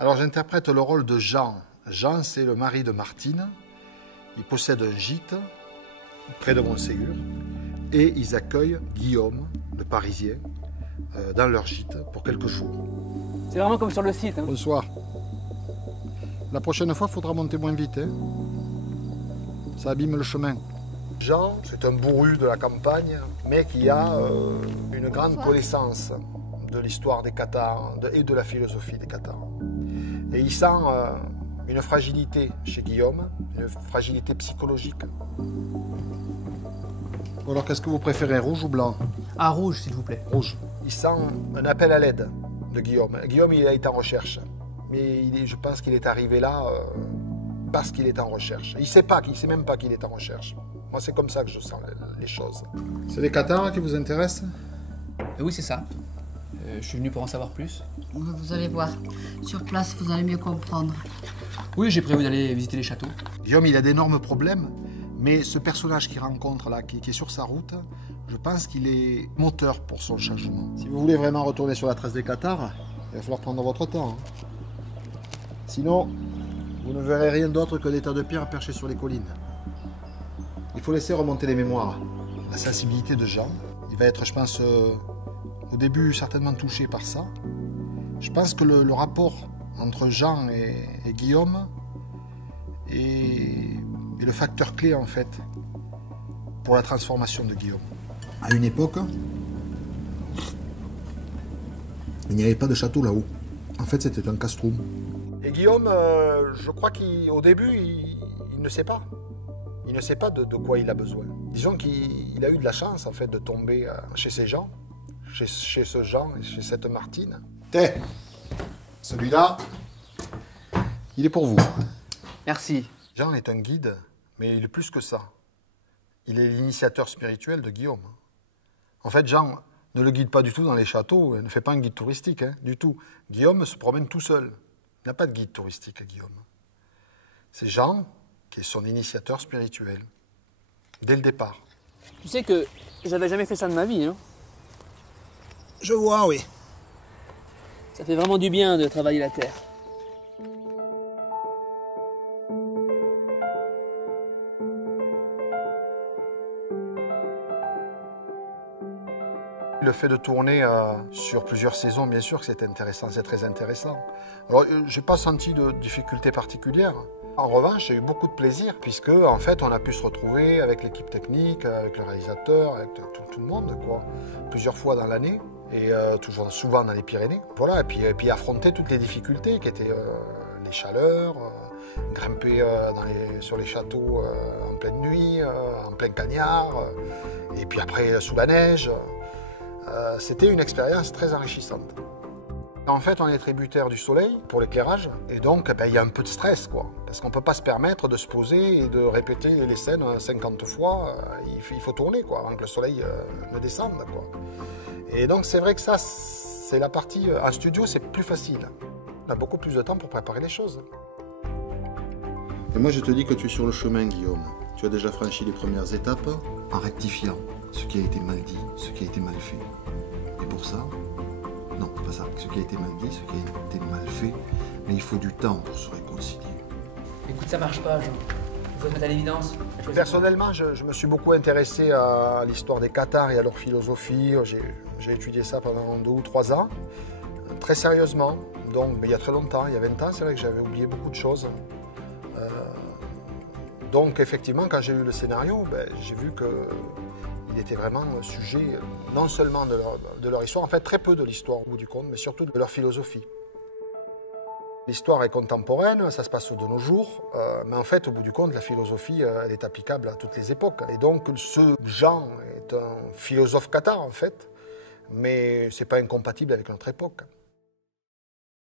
Alors j'interprète le rôle de Jean. Jean, c'est le mari de Martine. Il possède un gîte près de Montségur et ils accueillent Guillaume, le Parisien, dans leur gîte pour quelques jours. C'est vraiment comme sur le site. Hein. Bonsoir. La prochaine fois, il faudra monter moins vite. Hein. Ça abîme le chemin. Jean, c'est un bourru de la campagne, mais qui a une grande connaissance de l'histoire des Cathares et de la philosophie des Cathares. Et il sent une fragilité chez Guillaume, une fragilité psychologique. Alors, qu'est-ce que vous préférez, rouge ou blanc? Ah, rouge, s'il vous plaît. Rouge. Il sent un appel à l'aide de Guillaume. Guillaume, il a été en recherche. Mais je pense qu'il est arrivé là parce qu'il est en recherche. Il ne sait même pas qu'il est en recherche. Moi, c'est comme ça que je sens les choses. C'est les Cathares qui vous intéressent? Oui, c'est ça. Je suis venu pour en savoir plus. Vous allez voir. Sur place, vous allez mieux comprendre. Oui, j'ai prévu d'aller visiter les châteaux. Guillaume, il a d'énormes problèmes, mais ce personnage qu'il rencontre là, qui est sur sa route, je pense qu'il est moteur pour son changement. Si vous voulez vraiment retourner sur la trace des Cathares, il va falloir prendre votre temps. Hein. Sinon, vous ne verrez rien d'autre que des tas de pierres perchées sur les collines. Il faut laisser remonter les mémoires. La sensibilité de Jean, il va être, je pense, au début certainement touché par ça. Je pense que le rapport entre Jean et Guillaume est le facteur clé, en fait, pour la transformation de Guillaume. À une époque, il n'y avait pas de château là-haut. En fait, c'était un castrum. Et Guillaume, je crois qu'au début, il ne sait pas. Il ne sait pas de quoi il a besoin. Disons qu'il a eu de la chance, en fait, de tomber chez ces gens, chez ce Jean et chez cette Martine. Tiens, celui-là, il est pour vous. Merci. Jean est un guide, mais il est plus que ça. Il est l'initiateur spirituel de Guillaume. En fait, Jean ne le guide pas du tout dans les châteaux, il ne fait pas un guide touristique, hein, du tout. Guillaume se promène tout seul. Il n'a pas de guide touristique, Guillaume. C'est Jean qui est son initiateur spirituel, dès le départ. Tu sais que j'avais jamais fait ça de ma vie, hein. Je vois, oui. Ça fait vraiment du bien de travailler la terre. Le fait de tourner sur plusieurs saisons, bien sûr que c'est intéressant, c'est très intéressant. Alors, je n'ai pas senti de difficulté particulière. En revanche, j'ai eu beaucoup de plaisir, puisque en fait, on a pu se retrouver avec l'équipe technique, avec le réalisateur, avec tout le monde, quoi, plusieurs fois dans l'année, et toujours souvent dans les Pyrénées. Voilà, et puis affronter toutes les difficultés qui étaient les chaleurs, grimper sur les châteaux en pleine nuit, en plein cagnard, et puis après sous la neige. C'était une expérience très enrichissante. En fait, on est tributaire du soleil pour l'éclairage, et donc il y a un peu de stress, quoi, parce qu'on ne peut pas se permettre de se poser et de répéter les scènes 50 fois. Il faut tourner, quoi, avant que le soleil ne descende, quoi. Et donc c'est vrai que ça, c'est la partie... En studio, c'est plus facile. On a beaucoup plus de temps pour préparer les choses. Et moi, je te dis que tu es sur le chemin, Guillaume. Tu as déjà franchi les premières étapes en rectifiant ce qui a été mal dit, ce qui a été mal fait. Et pour ça, non, pas ça, ce qui a été mal dit, ce qui a été mal fait, mais il faut du temps pour se réconcilier. Écoute, ça marche pas, Jean. Il faut te mettre à l'évidence. Personnellement, je me suis beaucoup intéressé à l'histoire des Cathares et à leur philosophie. J'ai étudié ça pendant 2 ou 3 ans, très sérieusement. Donc, mais il y a très longtemps, il y a 20 ans, c'est vrai que j'avais oublié beaucoup de choses. Donc, effectivement, quand j'ai lu le scénario, j'ai vu qu'il était vraiment sujet non seulement de leur histoire, en fait très peu de l'histoire au bout du compte, mais surtout de leur philosophie. L'histoire est contemporaine, ça se passe de nos jours, mais en fait, au bout du compte, la philosophie, elle est applicable à toutes les époques. Et donc, ce Jean est un philosophe cathare, en fait, mais c'est pas incompatible avec notre époque.